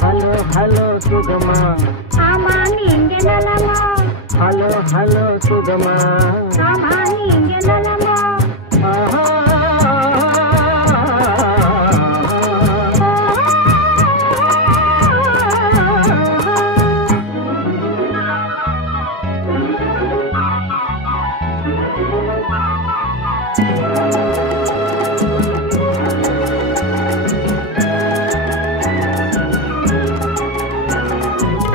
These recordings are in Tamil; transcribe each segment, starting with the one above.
ஹலோ ஹலோ சுகமா, ஆமா நீங்க நலமா? ஹலோ ஹலோ சுகமா, ஆமா நீங்க நலமா? ஆஹா.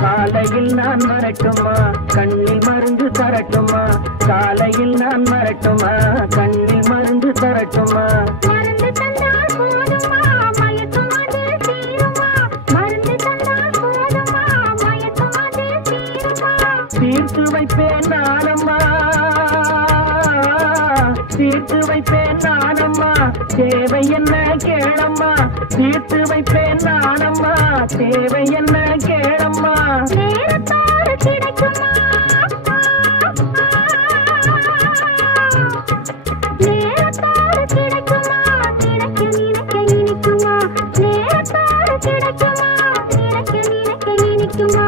காலையில் நான் வரட்டுமா, கண்ணில் மருந்து தரட்டுமா? காலையில் நான் வரட்டுமா, கண்ணில் மருந்து தரட்டுமா? மருந்து தந்தால் போதுமா, மயக்கம் அது தீருமா? மருந்து தந்தால் போதுமா, மயக்கம் அது தீருமா? தீர்த்து வைப்பேன் நானம்மா, தீர்த்து வைப்பேன் நானம்மா, தேவை என்ன கேளம்மா? தீர்த்து வைப்பேன் நானம்மா, தேவை என்ன கேளம்மா? நேரத்தோடு கிடைக்குமா? நேரத்தோடு கிடைக்குமா? நினைக்க நினைக்க இனிக்குமா? நேரத்தோடு கிடைக்குமா? நினைக்க நினைக்க இனிக்குமா?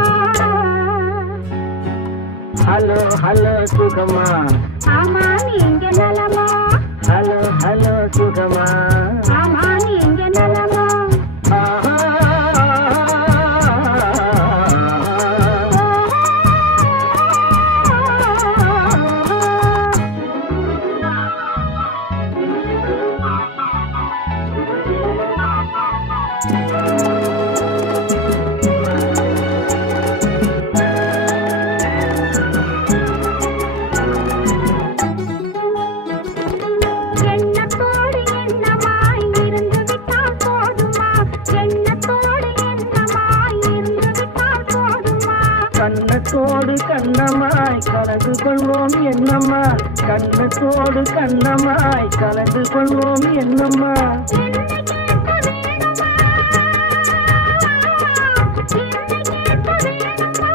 ஹலோ ஹலோ சுகமா, ஆமா நீங்க நலமா? ஹலோ ஹலோ சுகமா, ஆமா நீங்க நலமா? ஆஹா. எண்ணத்தோடு எண்ணமாய் இருந்து விட்டால் போதுமா? எண்ணத்தோடு எண்ணமாய் இருந்து விட்டால் போதுமா? கண்ணத்தோடு கண்ணமாய் கலந்து கொள்வோம் என்னம்மா, கண்ணத்தோடு கண்ணமாய் கலந்து கொள்வோம் என்னம்மா? என்னை கேட்க வேணுமா? என்னை கேட்க வேணுமா?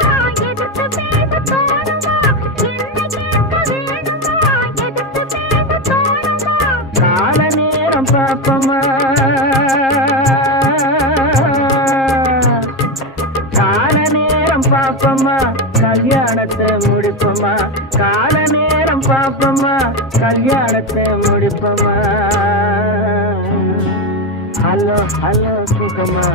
எதிர்த்து பேச தோணுமா? என்னை கேட்க வேணுமா? எதிர்த்து பேச தோணுமா? கால நேரம் பாப்பமா, கால நேரம் பாப்பமா, கல்யாணத்தை முடிப்போமா? கால நேரம் பாப்பமா, கல்யாணத்தை முடிப்போமா? ஹலோ ஹலோ சுகமா.